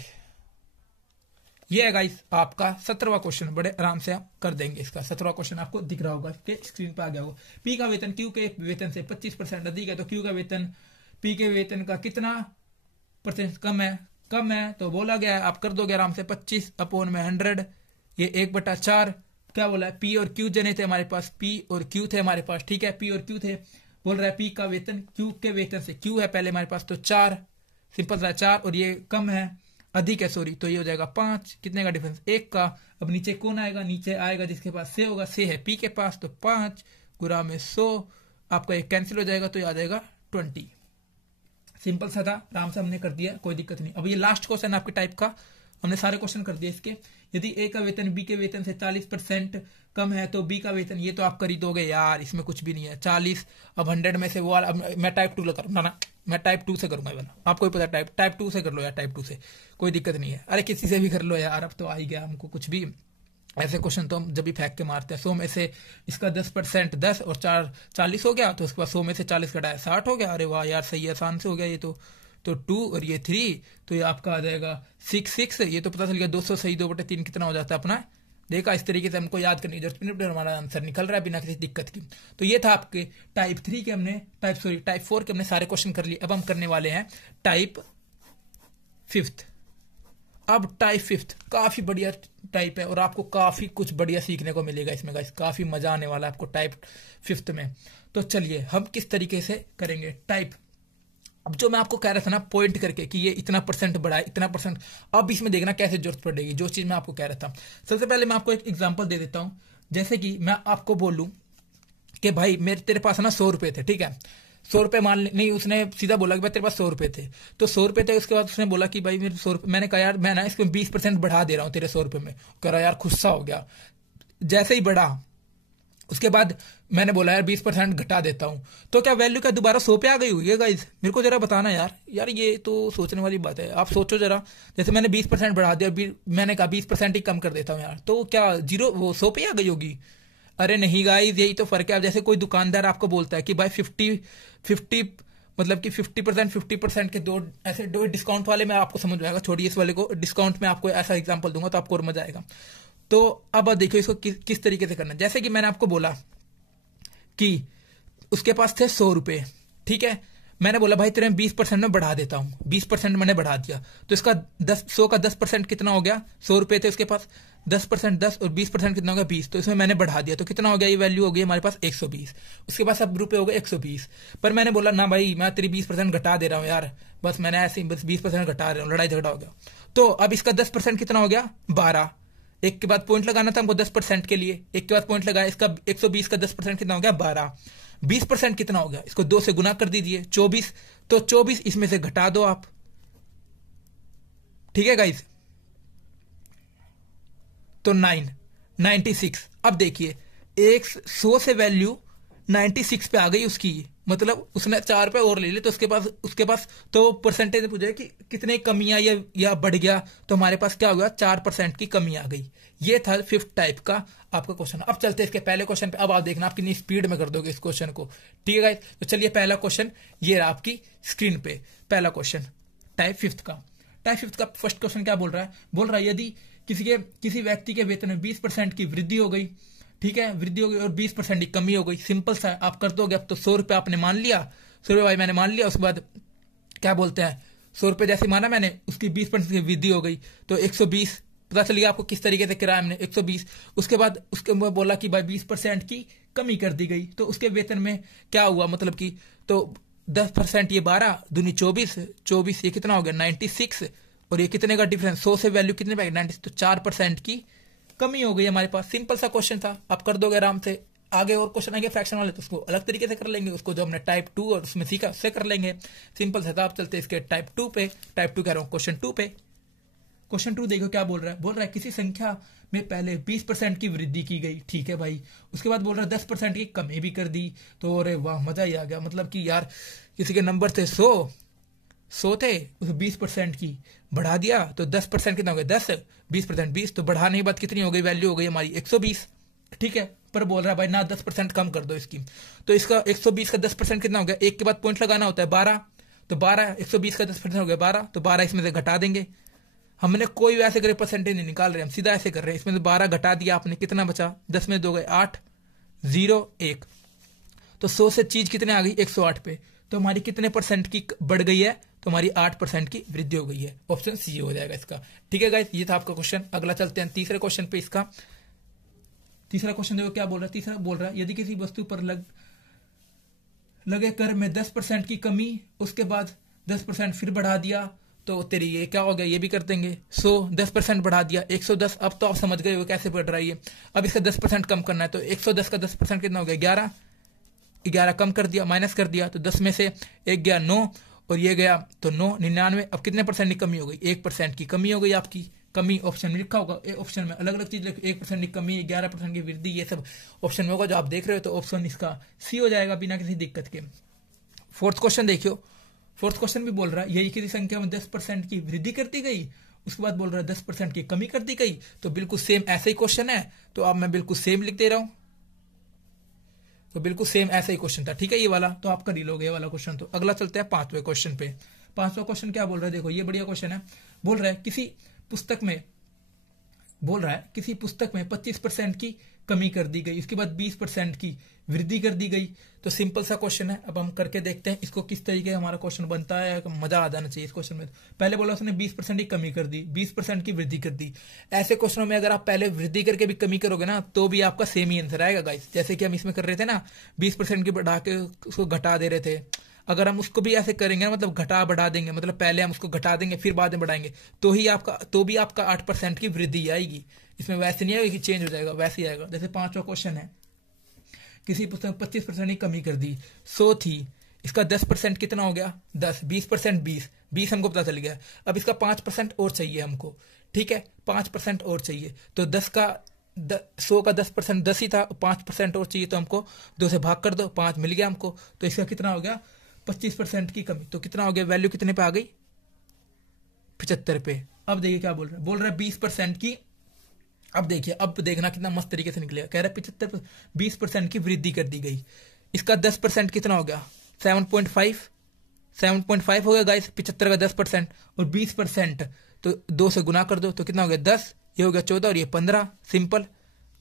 ये है गाइस आपका 17वां क्वेश्चन, बड़े आराम से आप कर देंगे इसका। 17वां क्वेश्चन आपको दिख रहा होगा, इसके स्क्रीन पे आ गया होगा। पी का वेतन क्यू के वेतन से 25% अधिक है, तो क्यू का वेतन पी के वेतन का कितना % कम है, तो बोला गया है, आप कर दोगे आराम से 25/100, ये 1/4। क्या बोला है, पी और क्यू जने थे हमारे पास, पी और क्यू थे हमारे पास, ठीक है, पी और क्यू थे। बोल रहा है पी का वेतन क्यू के वेतन से, क्यू है पहले हमारे पास तो 4, सिंपल सा 4, और ये कम है, अधिक है सॉरी, तो ये हो जाएगा 5। कितने का डिफरेंस, 1 का। अब नीचे कौन आएगा, नीचे आएगा जिसके पास से होगा, से है पी के पास, तो 5 गुना में 100, आपका एक कैंसिल हो जाएगा, तो ये आ जाएगा 20। सिंपल सा था, आराम से हमने कर दिया, कोई दिक्कत नहीं। अब ये लास्ट क्वेश्चन आपके टाइप का, हमने सारे क्वेश्चन कर दिए इसके। यदि ए का वेतन बी के वेतन से 40% कम है, तो बी का वेतन, ये तो आप कर ही दोगे यार, इसमें कुछ भी नहीं है। 40 अब 100 में से वो, अब मैं टाइप 2 करूंगा ना, मैं टाइप 2 से करूंगा, आपको ही पता, टाइप 2 से कर लो यार, टाइप 2 से कोई दिक्कत नहीं है। अरे किसी से भी कर लो यार, अब तो आ ही गया हमको कुछ भी। ऐसे क्वेश्चन तो हम जब भी फेंक के मारते हैं। 100 में से इसका 10% 10 और 4 40 हो गया, तो उसके बाद 100 में से 40 घटाया 60 हो गया। अरे वाह यार, सही आसान से हो गया ये तो 2 और ये 3, तो ये आपका आ जाएगा 6। ये तो पता चल गया 200 सही 2/3 कितना हो जाता है अपना, देखा। इस तरीके से हमको याद करने की जरूरत नहीं, हमारा आंसर निकल रहा है बिना किसी दिक्कत की। तो ये था आपके टाइप 3 के, हमने टाइप 4 के हमने सारे क्वेश्चन कर लिए। अब हम करने वाले हैं टाइप 5। अब टाइप 5 काफी बढ़िया टाइप है, और आपको काफी कुछ बढ़िया सीखने को मिलेगा इसमें गाइस, काफी मजा आने वाला है आपको टाइप 5 में। तो चलिए हम किस तरीके से करेंगे टाइप। अब जो मैं आपको कह रहा था ना पॉइंट करके कि ये इतना % बढ़ा है, इतना %, अब इसमें देखना कैसे जरूरत पड़ेगी, जो चीज मैं आपको कह रहा था। सबसे पहले मैं आपको एक एग्जांपल दे देता हूं। जैसे कि मैं आपको बोलूं कि भाई तेरे पास ना 100 रुपए थे, ठीक है, 100 रुपए मान नहीं, उसने सीधा बोला कि भाई तेरे पास 100 रुपए थे, तो 100 रुपए थे। उसके बाद उसने बोला कि भाई मेरे 100 रुपए, मैंने कहा यार मैं ना इसको 20% बढ़ा दे रहा हूँ तेरे 100 रुपए में। कह रहा यार गुस्सा हो गया। जैसे ही बढ़ा उसके बाद मैंने बोला यार 20% घटा देता हूं, तो क्या वैल्यू क्या दोबारा 100 पे आ गई हुई है गाइस? मेरे को जरा बताना यार। यार ये तो सोचने वाली बात है। आप सोचो जरा, जैसे मैंने 20% बढ़ा दिया, मैंने कहा 20% ही कम कर देता हूं यार, तो क्या जीरो वो 100 पे आ गई होगी? अरे नहीं गाइस, यही तो फर्क है। अब जैसे कोई दुकानदार आपको बोलता है कि भाई 50 मतलब कि 50% के दो ऐसे दो डिस्काउंट वाले में आपको समझ में आएगा, छोड़िए इस वाले को, डिस्काउंट में आपको ऐसा एग्जांपल दूंगा तो आपको और मजा आएगा। तो अब देखिए इसको किस तरीके से करना है। जैसे कि मैंने आपको बोला कि उसके पास थे 100 रुपए, ठीक है, मैंने बोला भाई तेरे 20% में बढ़ा देता हूं, 20% मैंने बढ़ा दिया, तो इसका 100 का 10% कितना हो गया? 100 रुपए थे उसके पास, 10% 10 और 20% कितना हो गया? 20। तो इसमें मैंने बढ़ा दिया तो कितना हो गया? ये वैल्यू हो गई हमारे पास 120। उसके पास अब रुपए हो गए 120। पर मैंने बोला ना भाई मैं तेरी 20% घटा दे रहा हूं यार, बस मैंने ऐसे ही बस 20% घटा रहा हूं, लड़ाई झगड़ा हो गया। तो अब इसका 10% कितना हो गया? 12। एक के बाद पॉइंट लगाना था हमको 10% के लिए, एक के बाद पॉइंट लगाया। इसका 120 का 10% कितना हो गया? 12। 20% कितना हो गया? इसको 2 से गुना कर दीजिए, 24। तो 24 इसमें से घटा दो आप, ठीक है गाइस, तो 96। अब देखिए 100 से वैल्यू 96 पे आ गई उसकी, मतलब उसने 4 रुपए और ले लिए, तो उसके पास तो परसेंटेज पूछा कि कितने कमी आई या बढ़ गया, तो हमारे पास क्या हो गया? 4% की कमी आ गई। ये था 5th टाइप का आपका क्वेश्चन। अब चलते हैं इसके पहले क्वेश्चन पे। अब आप देखना आप कितनी स्पीड में कर दोगे इस क्वेश्चन को, ठीक है गाइस। तो चलिए पहला क्वेश्चन ये रहा आपकी स्क्रीन पे। पहला क्वेश्चन टाइप 5th का फर्स्ट क्वेश्चन क्या बोल रहा है? बोल रहा है यदि किसी व्यक्ति के वेतन में 20% की वृद्धि हो गई, ठीक है, वृद्धि हो गई और 20% की कमी हो गई। सिंपल सा आप कर दोगे। अब तो 100 रुपए आपने मान लिया, 100 रुपए भाई मैंने मान लिया। उसके बाद क्या बोलते हैं, 100 रुपए जैसे माना मैंने, उसकी 20% की वृद्धि हो गई तो 120। पता चलिए आपको किस तरीके से किराया हमने 120। उसके बाद उसके बोला कि भाई 20% की कमी कर दी गई, तो उसके वेतन में क्या हुआ, मतलब कि तो 10% ये 12 दूनी 24 ये कितना हो गया? 96। और ये कितने का डिफरेंस? 100 से वैल्यू कितने पे? 96। तो 4% की कमी हो गई हमारे पास। सिंपल सा क्वेश्चन था, आप कर दोगे आराम से। आगे और क्वेश्चन आएंगे फ्रैक्शन वाले, तो उसको अलग तरीके से कर लेंगे, उसको जो हमने टाइप 2 और उसमें सीखा उससे कर लेंगे। सिंपल से था। आप चलते इसके टाइप 2 पे। टाइप 2 कह रहा हूं क्वेश्चन 2 पे। क्वेश्चन 2 देखो क्या बोल रहा है। बोल रहा है किसी संख्या में पहले 20% की वृद्धि की गई, ठीक है भाई। उसके बाद बोल रहा है 10% की कमी भी कर दी। तो अरे वाह, मजा ही आ गया। मतलब कि यार किसी के नंबर थे 100 थे, उस 20% की बढ़ा दिया तो 10% कितना हो गया? 10, 20% 20, तो बढ़ाने के बाद कितनी हो गई? वैल्यू हो गई हमारी 120, ठीक है। पर बोल रहा है भाई ना 10% कम कर दो इसकी, तो इसका 120 का 10% कितना हो गया? एक के बाद पॉइंट लगाना होता है 12, तो 12 120 का 10% हो गया 12, तो 12 इसमें से घटा देंगे। हमने कोई वैसे करे परसेंटेज नहीं निकाल रहे, हम सीधा ऐसे कर रहे हैं। इसमें से 12 घटा दिया आपने, कितना बचा? 10 में 2 गए 8, 0 1, तो 100 से चीज कितने आ गई? 108 पे। तो हमारी कितने परसेंट की बढ़ गई है? तो हमारी 8% की वृद्धि हो गई है। ऑप्शन सी हो जाएगा इसका, ठीक है गाइस। ये था आपका क्वेश्चन। अगला चलते हैं तीसरे क्वेश्चन पे। इसका तीसरा क्वेश्चन देखो क्या बोल रहा है। तीसरा बोल रहा है यदि किसी वस्तु पर लगे कर में 10% की कमी, उसके बाद 10% फिर बढ़ा दिया, तो तेरी ये क्या हो गया? ये भी कर देंगे। 10% बढ़ा दिया 110। अब तो आप समझ गए हो कैसे बढ़ रहा है ये। अब इसका 10% कम करना है, तो 110 का 10% कितना हो गया? 11 कम कर दिया, माइनस कर दिया, तो 10 में से 1 गया 9 और ये गया तो 9, 99। अब कितने परसेंट की कमी हो गई? 1% की कमी हो गई आपकी। कमी ऑप्शन में लिखा होगा, ऑप्शन में अलग अलग चीज लिखो, 1% की कमी, 11% की वृद्धि, ये सब ऑप्शन में होगा जो आप देख रहे हो। तो ऑप्शन इसका सी हो जाएगा बिना किसी दिक्कत के। फोर्थ क्वेश्चन देखियो। फोर्थ क्वेश्चन भी बोल रहा है यही किसी संख्या में 10% की वृद्धि कर दी गई, उसके बाद बोल रहा है 10% की कमी कर दी गई। तो बिल्कुल सेम ऐसा ही क्वेश्चन है, तो अब मैं बिल्कुल सेम लिख दे रहा हूं। तो बिल्कुल सेम ऐसा ही क्वेश्चन था, ठीक है ये वाला, तो आप कर ही लोगे ये वाला क्वेश्चन। तो अगला चलते हैं 5वें क्वेश्चन पे। 5वां क्वेश्चन क्या बोल रहा है? देखो ये बढ़िया क्वेश्चन है। बोल रहा है किसी पुस्तक में 25% की कमी कर दी गई, इसके बाद 20% की वृद्धि कर दी गई। तो सिंपल सा क्वेश्चन है। अब हम करके देखते हैं इसको किस तरीके से हमारा क्वेश्चन बनता है। मजा आ जाना चाहिए इस क्वेश्चन में। पहले बोला उसने 20% की कमी कर दी, 20% की वृद्धि कर दी। ऐसे क्वेश्चनों में अगर आप पहले वृद्धि करके भी कमी करोगे ना, तो भी आपका सेम ही आंसर आएगा गाइस। जैसे कि हम इसमें कर रहे थे ना, 20% की बढ़ा के उसको घटा दे रहे थे। अगर हम उसको भी ऐसे करेंगे ना, मतलब घटा बढ़ा देंगे, मतलब पहले हम उसको घटा देंगे फिर बाद में बढ़ाएंगे, तो भी आपका 8% की वृद्धि आएगी। इसमें वैसे नहीं आएगा कि चेंज हो जाएगा, वैसे ही आएगा। जैसे 5वां क्वेश्चन है, किसी पुस्तक में 25% की कमी कर दी, 100 थी, इसका 10% कितना हो गया 10, 20% 20 हमको पता चल गया। अब इसका 5% और चाहिए हमको, ठीक है 5% और चाहिए। तो 100 का 10% 10 ही था, 5% और चाहिए तो हमको 2 से भाग कर दो, 5 मिल गया हमको। तो इसका कितना हो गया 25% की कमी। तो कितना हो गया, वैल्यू कितने पे आ गई 75 पे। अब देखिए क्या बोल रहा है 20% की। अब देखिए, अब देखना कितना मस्त तरीके से निकलेगा। कह रहा है 75 20% की वृद्धि कर दी गई। इसका 10% कितना हो गया 7.5 हो गया गाइस। 75 का 10% और 20% तो 2 से गुना कर दो तो कितना हो गया 10, ये हो गया 14 और ये 15। सिंपल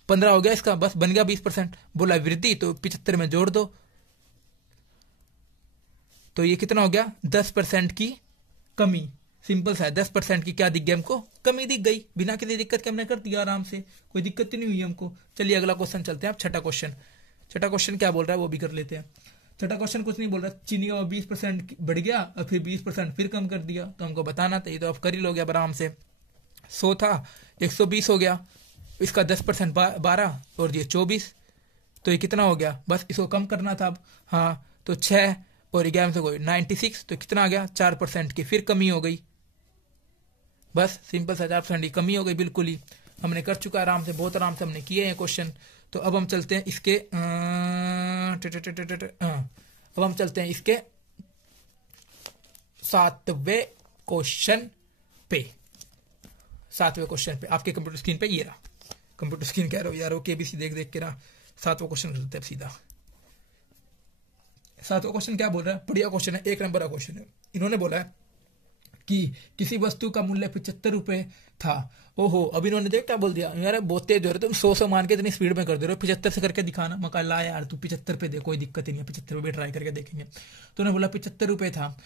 15 हो गया इसका, बस बन गया 20%। बोला वृद्धि तो 75 में जोड़ दो, तो ये कितना हो गया 10% की कमी। सिंपल सा है, 10% की क्या दिख गया हमको, कमी दिख गई। बिना किसी दिक्कत के हमने कर दिया आराम से, कोई दिक्कत ही नहीं हुई हमको। चलिए अगला क्वेश्चन चलते हैं। अब छठा क्वेश्चन क्या बोल रहा है वो भी कर लेते हैं। छठा क्वेश्चन कुछ नहीं बोल रहा, चीनी का 20% बढ़ गया और फिर 20% फिर कम कर दिया। तो हमको बताना था, ये तो आप कर ही लोगे आराम से। 100 था 120 हो गया, इसका 10% 12 और ये 24, तो ये कितना हो गया, बस इसको कम करना था अब। हाँ तो 6 और 11 से कोई 96, तो कितना आ गया 4% की फिर कमी हो गई। बस सिंपल सा 4% की कमी हो गई, बिल्कुल ही हमने कर चुका आराम से, बहुत आराम से हमने किए हैं क्वेश्चन। तो अब हम चलते हैं इसके अब हम चलते हैं इसके 7वें क्वेश्चन पे। 7वें क्वेश्चन पे आपके कंप्यूटर स्क्रीन पे ये रहा, कंप्यूटर स्क्रीन कह रहा हूँ यार, वो केबीसी देख देख के रहा। 7वां क्वेश्चन करते हैं सीधा। 7वां क्वेश्चन क्या बोल रहा है, बढ़िया क्वेश्चन है, 1 नंबर का क्वेश्चन है। इन्होंने बोला है कि किसी वस्तु का मूल्य 75 रुपए था। ओहो, अब इन्होंने देख क्या बोल दिया, यार बहुत तेज हो रहे तुम, 100 मान के इतनी स्पीड में कर दे रहे हो, 75 से करके दिखाना। मैं कहा ला यार तू 75 पे दे, कोई दिक्कत ही नहीं है, 75 पे ट्राई करके देखेंगे। तो उन्होंने बोला 75 रुपए था,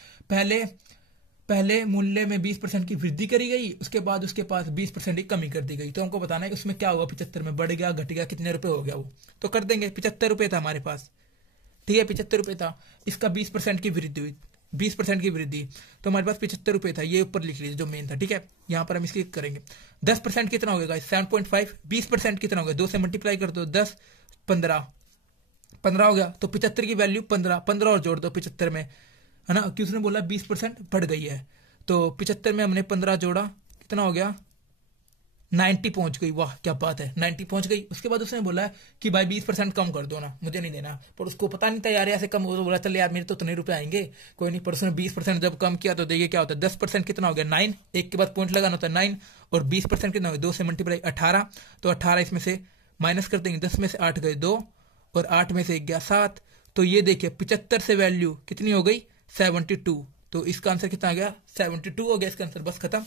पहले मूल्य में 20% की वृद्धि करी गई, उसके बाद उसके पास 20% की कमी कर दी गई। तो हमको बताना है कि उसमें क्या हुआ, 75 में बढ़ गया घट गया, कितने रुपए हो गया वो। तो कर देंगे, 75 रुपए था हमारे पास, ठीक है 75 रुपए था, इसका 20% की वृद्धि हुई, 20% की वृद्धि, तो हमारे पास 75 रुपए था। ये ऊपर लिख लीजिए जो मेन था, ठीक है। यहाँ पर हम इसकी करेंगे 10% कितना हो गया 7.5, 20% कितना हो गया 2 से मल्टीप्लाई कर दो, 10 15 हो गया। तो 75 की वैल्यू 15 और जोड़ दो 75 में, है ना, क्योंकि उसने बोला 20% बढ़ गई है। तो 75 में हमने 15 जोड़ा, कितना हो गया 90 पहुंच गई। वाह क्या बात है, 90 पहुंच गई। उसके बाद उसने बोला कि भाई 20% कम कर दो ना, मुझे नहीं देना। पर उसको पता नहीं था यार ऐसे कम हो, तो बोला चल यार मेरे तो इतने रुपए आएंगे, कोई नहीं। पर उसने 20% जब कम किया तो देखिए क्या होता है, 10% कितना हो गया 9, एक के बाद पॉइंट लगाना होता है 9, और 20% कितना हो गया 2 से मल्टीप्लाई 18, तो 18 इसमें से माइनस कर देंगे, 10 में से 8 गए 2 और 8 में से गया 7। तो ये देखिए 75 से वैल्यू कितनी हो गई 72। तो इसका आंसर कितना आ गया 72 हो गया इसका आंसर, बस खत्म।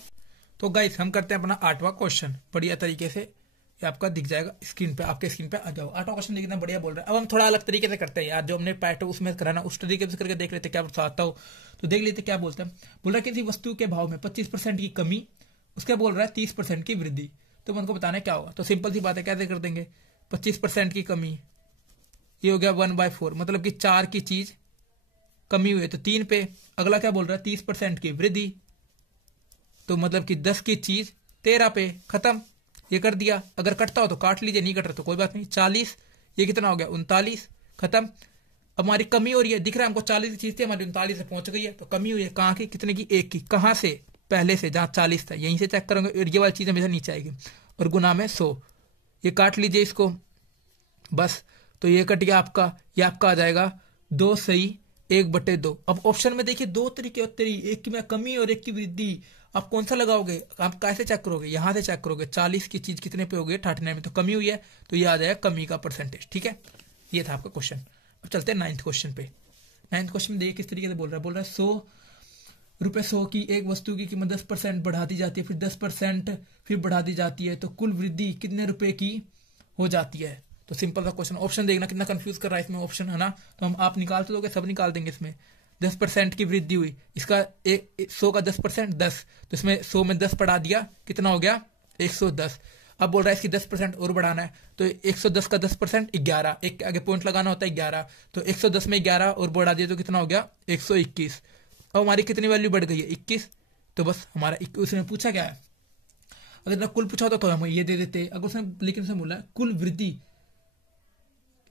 तो गाइस हम करते हैं अपना 8वां क्वेश्चन बढ़िया तरीके से, ये आपका दिख जाएगा स्क्रीन पे, आपके स्क्रीन पे आ जाओ। 8वां क्वेश्चन देखना बढ़िया बोल रहा है। अब हम थोड़ा अलग तरीके से करते हैं यार, जो हमने पैटर्न उसमें कराना उस तरीके से करके देख लेते क्या आता हो। तो देख लेते क्या बोलते हैं। बोल रहा है किसी वस्तु के भाव में 25% की कमी, उसके बोल रहा है 30% की वृद्धि। तो उनको बताना है क्या होगा। तो सिंपल सी बात है, कैसे कर देंगे, 25% की कमी, ये हो गया 1/4, मतलब कि 4 की चीज कमी हुई है तो 3 पे। अगला क्या बोल रहा है 30% की वृद्धि, तो मतलब कि 10 की चीज 13 पे, खत्म। ये कर दिया, अगर कटता हो तो काट लीजिए, नहीं कट रहा तो कोई बात नहीं। 40, ये कितना हो गया 39, खत्म। अब हमारी कमी हो रही है, दिख रहा है हमको 40 की चीज थी, हमारी 39 से पहुंच गई है, तो कमी हुई है कहाँ की, कितने की 1 की। कहां से, पहले से जहां 40 था, यहीं से चेक करोगे, और ये वाली चीज हमेशा नीचे आएगी, और गुना में 100, ये काट लीजिए इसको, बस। तो ये कट गया आपका, ये आपका आ जाएगा 2 सही 1/2। अब ऑप्शन में देखिए 2 तरीके होते हैं, एक की में कमी और एक की वृद्धि। आप कौन सा लगाओगे, आप कैसे चेक करोगे, यहां से चेक करोगे 40 की चीज कितने पे हो गई 39 में, तो कमी हुई है, तो ये आ जाएगा कमी का परसेंटेज, ठीक है। ये था आपका क्वेश्चन। अब चलते हैं 9th क्वेश्चन पे। 9th क्वेश्चन में देखिए किस तरीके से बोल रहा है 100 की एक वस्तु की कीमत 10% बढ़ा दी जाती है, फिर 10% फिर बढ़ा दी जाती है, तो कुल वृद्धि कितने रुपए की हो जाती है। तो सिंपल सा क्वेश्चन, ऑप्शन देखना कितना कंफ्यूज कर रहा है इसमें ऑप्शन, है ना। तो हम आप निकाल तो दोगे, सब निकाल देंगे इसमें। 10% की वृद्धि हुई, इसका 100 का 10% 10, तो इसमें 100 में 10 बढ़ा दिया, कितना हो गया 110। अब बोल रहा है इसकी 10% और बढ़ाना है, तो 110 का 10% 11, एक आगे पॉइंट लगाना होता है 11, तो 110 में 11 और बढ़ा दिया तो कितना हो गया 121। अब हमारी कितनी वैल्यू बढ़ गई है 21, तो बस हमारा उसने पूछा क्या है, अगर कुल पूछा होता तो हम ये दे देते, अगर उसने लेकिन उसने बोला कुल वृद्धि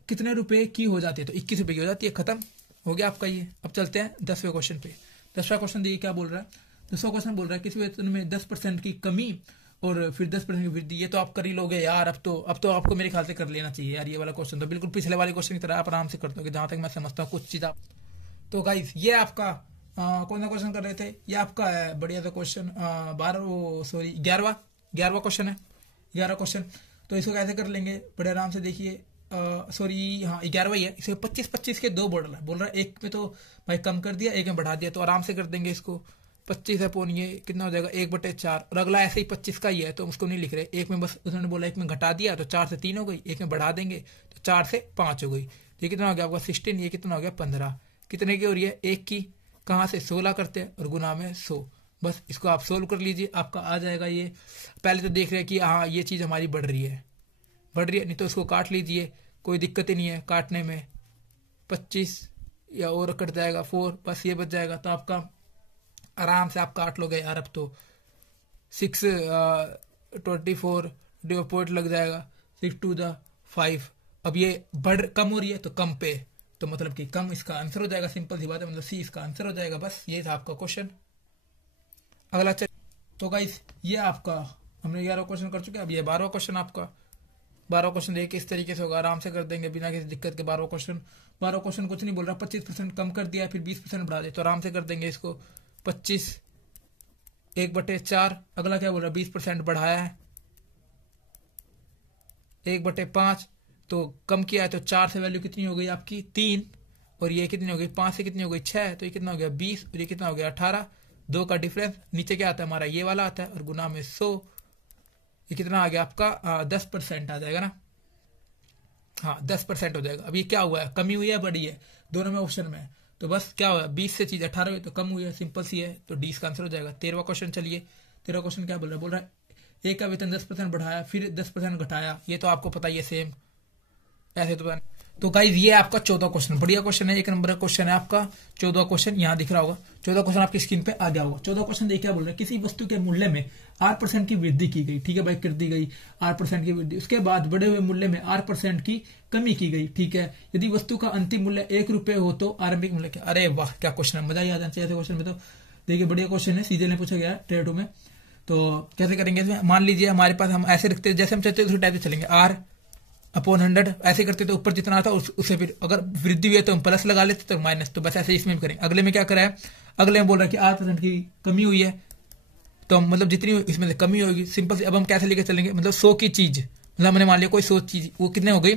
कितने रुपए की हो जाती है, तो 21 रुपए की हो जाती है, खत्म। हो गया आपका ये। अब चलते हैं 10वें क्वेश्चन पे। 10वां क्वेश्चन देखिए क्या बोल रहा है। 10वां क्वेश्चन बोल रहा है किसी वेतन में 10% की कमी और फिर 10% की वृद्धि। ये तो आप कर ही लोगे यार, अब तो आपको मेरे ख्याल से कर लेना चाहिए यार। ये वाला क्वेश्चन तो बिल्कुल पिछले वाले क्वेश्चन की तरह आप आराम से करते हो, जहां तक मैं समझता हूँ कुछ चीज आप। तो गाइस ये आपका कौन सा क्वेश्चन कर रहे थे, ये आपका है बढ़िया सा क्वेश्चन 11वां क्वेश्चन है। 11वां क्वेश्चन तो इसको कैसे कर लेंगे बड़े आराम से देखिए। सॉरी हाँ 11वां ही है। इसे 25-25 के दो बोल रहा है, एक में तो भाई कम कर दिया, एक में बढ़ा दिया, तो आराम से कर देंगे इसको। 25 अपॉन ये कितना हो जाएगा 1/4, और अगला ऐसे ही 25 का ही है तो उसको नहीं लिख रहे। एक में बस उन्होंने बोला एक में घटा दिया तो 4 से 3 हो गई, एक में बढ़ा देंगे तो 4 से 5 हो गई। ये कितना हो गया आपका 16, ये कितना हो गया 15। कितने की हो रही है, एक की, कहाँ से 16 करते हैं और गुना में 100। बस इसको आप सोल्व कर लीजिए, आपका आ जाएगा ये। पहले तो देख रहे हैं कि हाँ ये चीज हमारी बढ़ रही है, नहीं तो उसको काट लीजिए, कोई दिक्कत ही नहीं है काटने में। 25 या और कट जाएगा 4, बस ये बच जाएगा। तो आपका आराम से आप काट लोगे यार। अब तो 624 पॉइंट लग जाएगा, 6 to the 5। अब ये कम हो रही है तो कम पे, तो मतलब कि कम इसका आंसर हो जाएगा। सिंपल सी बात है, मतलब सी इसका आंसर हो जाएगा। बस ये था आपका क्वेश्चन। अगला चल। तो गाइस ये आपका हमने 11वां क्वेश्चन कर चुके हैं। अब ये 12वां क्वेश्चन आपका। 12वां क्वेश्चन देखिए किस तरीके से होगा, आराम से कर देंगे बिना किसी दिक्कत के। 12वां क्वेश्चन कुछ नहीं बोल रहा, 25% कम कर दिया फिर 20% बढ़ा दे, तो आराम से कर देंगे इसको। 25 1/4। अगला क्या बोल रहा है 20% बढ़ाया है 1/5, तो कम किया है तो 4 से वैल्यू कितनी हो गई आपकी 3, और ये कितनी हो गई 5 से कितनी हो गई 6, तो ये कितना हो गया 20, और ये कितना हो गया 18। 2 का डिफरेंस नीचे क्या आता है हमारा ये वाला आता है, और गुना में 100। ये कितना आ गया आपका 10% आ जाएगा ना। हाँ 10% हो जाएगा। अब ये क्या हुआ है, कमी हुई है बढ़ी है, दोनों में ऑप्शन में। तो बस क्या हुआ 20 से चीज 18 हुई तो कम हुई है, सिंपल सी है, तो डी का आंसर हो जाएगा। 13वां क्वेश्चन चलिए। 13वां क्वेश्चन क्या बोल रहा है एक का वेतन 10% बढ़ाया फिर 10% घटाया। ये तो आपको पता ही है सेम ऐसे तो गाइज ये आपका 14वां क्वेश्चन बढ़िया क्वेश्चन है, 1 नंबर का क्वेश्चन है आपका। 14वां क्वेश्चन यहाँ दिख रहा होगा, 14वां क्वेश्चन आपकी स्क्रीन पे आ गया होगा। 14वां क्वेश्चन देखिए क्या बोल रहा है, किसी वस्तु के मूल्य में 8% की वृद्धि की गई, ठीक है भाई, कर दी गई 8% की वृद्धि। उसके बाद बढ़े हुए मूल्य में 8% की कमी की गई, ठीक है। यदि वस्तु का अंतिम मूल्य 1 रुपए हो तो आरंभिक मूल्य क्या। अरे वाह क्या क्वेश्चन है, मजा ही आ जाना चाहिए क्वेश्चन में। तो देखिए बढ़िया क्वेश्चन है, सीधे ने पूछा गया है टेट 2 में। तो कैसे करेंगे इसमें, मान लीजिए हमारे पास हम ऐसे रखते हैं जैसे हम चाहते हैं उसी टाइप से चलेंगे। R/100 ऐसे करते तो ऊपर जितना आता उससे फिर अगर वृद्धि हुई है तो हम प्लस लगा लेते तो माइनस, तो बस ऐसे इसमें भी करें। अगले में क्या करा है, अगले में बोल रहा है कि 8% की कमी हुई है, तो हम मतलब जितनी इसमें से कमी होगी सिंपल से अब हम कैसे लेके चलेंगे, मतलब 100 की चीज, मतलब हमने मान लिया कोई 100 चीज वो कितने हो गई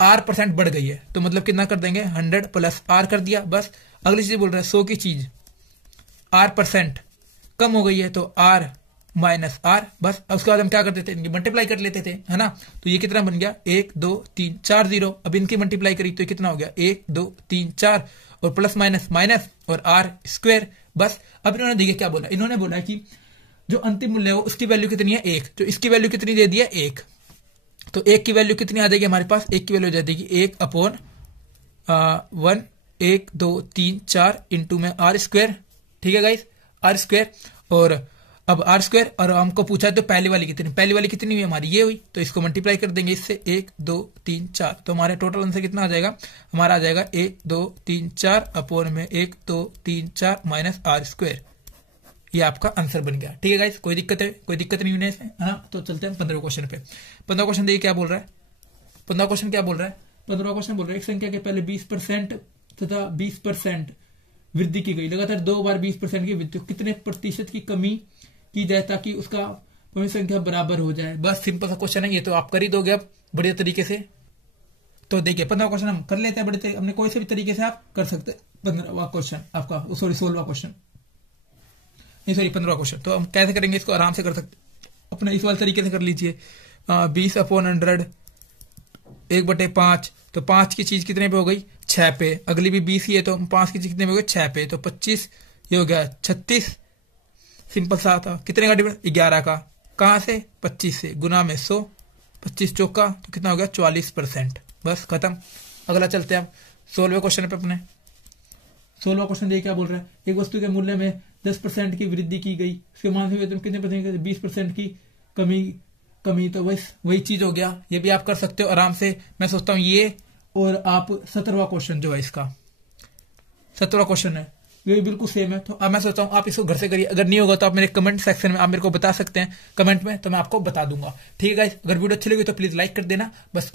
8% बढ़ गई है, तो मतलब कितना कर देंगे 100 प्लस R कर दिया। बस अगली चीज बोल रहा है 100 की चीज 8% कम हो गई है तो R माइनस R। बस उसके बाद हम क्या करते थे, इनकी मल्टीप्लाई कर लेते थे, है ना। तो ये कितना बन गया 1 2 3 4 0। अब इनकी मल्टीप्लाई करी तो कितना हो गया 1 2 3 4, और प्लस माइनस माइनस और R स्क्वायर। बस अब इन्होंने देखिए क्या बोला, इन्होंने बोला कि जो अंतिम मूल्य हो उसकी वैल्यू कितनी है 1, तो इसकी वैल्यू कितनी दे दी है 1, तो 1 की वैल्यू कितनी आ जाएगी हमारे पास, 1 की वैल्यू आ जाएगी 1/1 1 2 3 4 इंटू में R स्क्वायर, ठीक है गाइस, R स्क्वायर। और अब R स्क्वायर, और हमको पूछा है तो पहली वाली कितनी हुई हमारी ये हुई, तो इसको मल्टीप्लाई कर देंगे इससे 1 2 3 4, तो हमारे टोटल आंसर कितना आ जाएगा, हमारा आ जाएगा 1 2 3 4 अपॉन में 1 2 3 4 माइनस R स्क्वायर। ये आपका आंसर बन गया, ठीक है गाइस। कोई दिक्कत नहीं होने से, है ना। तो चलते हैं 15वें क्वेश्चन पे। 15वां क्वेश्चन देखिए क्या बोल रहा है, 15वां क्वेश्चन क्या बोल रहा है, 15वां क्वेश्चन बोल रहा है एक संख्या के पहले 20% तथा 20% वृद्धि की गई, लगातार 2 बार 20% की वृद्धि, कितने प्रतिशत की कमी की जाए ताकि उसका संख्या बराबर हो जाए। बस सिंपल सा क्वेश्चन है, ये तो आप कर ही दोगे अब बढ़िया तरीके से। तो देखिए 15वां क्वेश्चन हम कर लेते हैं बड़े तरीके, हमने कोई से भी तरीके से आप कर सकते हैं। 15वां क्वेश्चन आपका, सॉरी 16वां क्वेश्चन, नहीं सॉरी 15वां क्वेश्चन। तो हम कैसे करेंगे इसको, आराम से कर सकते अपने इस वाले तरीके से कर लीजिए। 20/100 1/5, तो 5 की चीज कितने पे हो गई 6 पे, अगली भी 20 ही है तो 5 की चीज कितने पे हो गई 6 पे, तो 25, ये हो गया 36, सिंपल सा था। कितने का डिफरेंस 11 का, कहां से 25 से, गुना में 100, 25 चौका तो कितना हो गया 44%। बस खत्म। अगला चलते हैं हम 16वें क्वेश्चन पे अपने। 16वां क्वेश्चन देखिए क्या बोल रहा है, एक वस्तु के मूल्य में 10% की वृद्धि की गई, उसके मान से कितने परसेंट 20% की कमी, तो बस वही चीज हो गया। ये भी आप कर सकते हो आराम से। मैं सोचता हूँ ये, और आप 17वां क्वेश्चन जो है इसका 17वां क्वेश्चन है, ये भी बिल्कुल सेम है। तो अब मैं सोचता हूँ आप इसको घर से करिए, अगर नहीं होगा तो आप मेरे कमेंट सेक्शन में आप मेरे को बता सकते हैं कमेंट में, तो मैं आपको बता दूंगा। ठीक है गाइस, अगर वीडियो अच्छी लगी तो प्लीज लाइक कर देना बस।